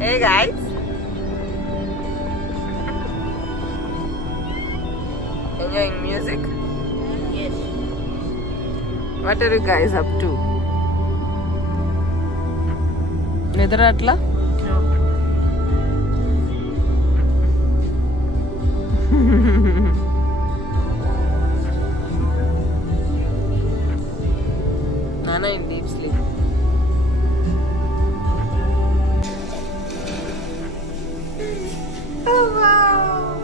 Hey guys. Enjoying music? Yes. What are you guys up to? Nidra atla? No. Nana in deep sleep. Oh wow!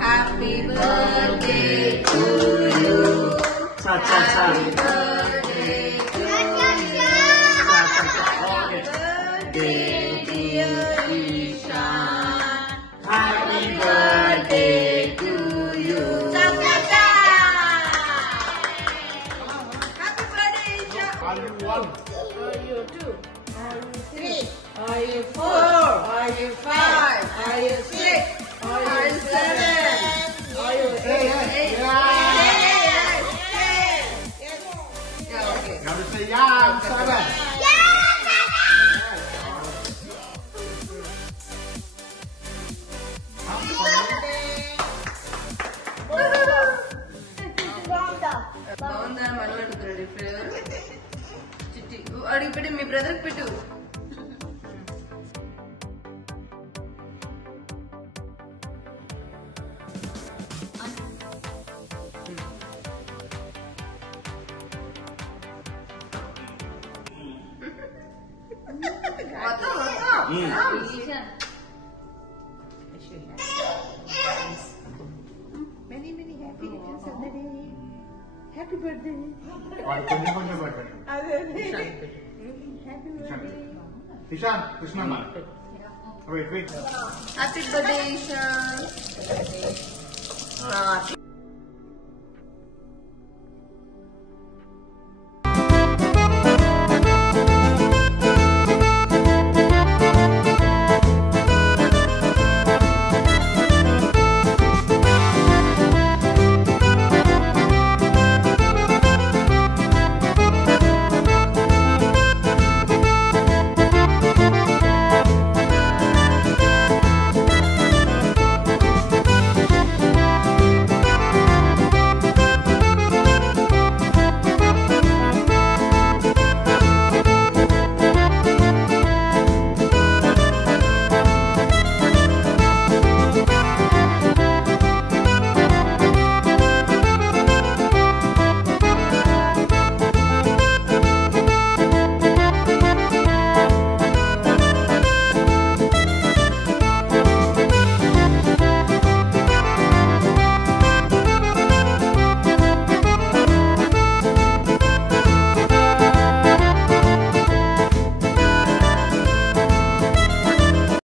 Happy birthday to you. Cha cha cha. Happy birthday to you. Happy birthday, dear Ishan. Happy birthday to you. Cha cha cha. Happy birthday, Ishan. Are you one? Are you 2? Are you 3? Are you 4? Are you 5? Are you 6? Are you 7? Are you 8? Hey, yeah. Yeah, okay. You have to say yeah, I'm 7. బాగుందా మనం అడుగుతున్నాడు ఇప్పుడు చిట్టి అడిగి పెట్టు మీ brother పెట్టు Many happy returns of the day. Happy birthday. కొంచెం birthday. Happy birthday. Ishan, Krishnamma. Wait. Happy birthday Isha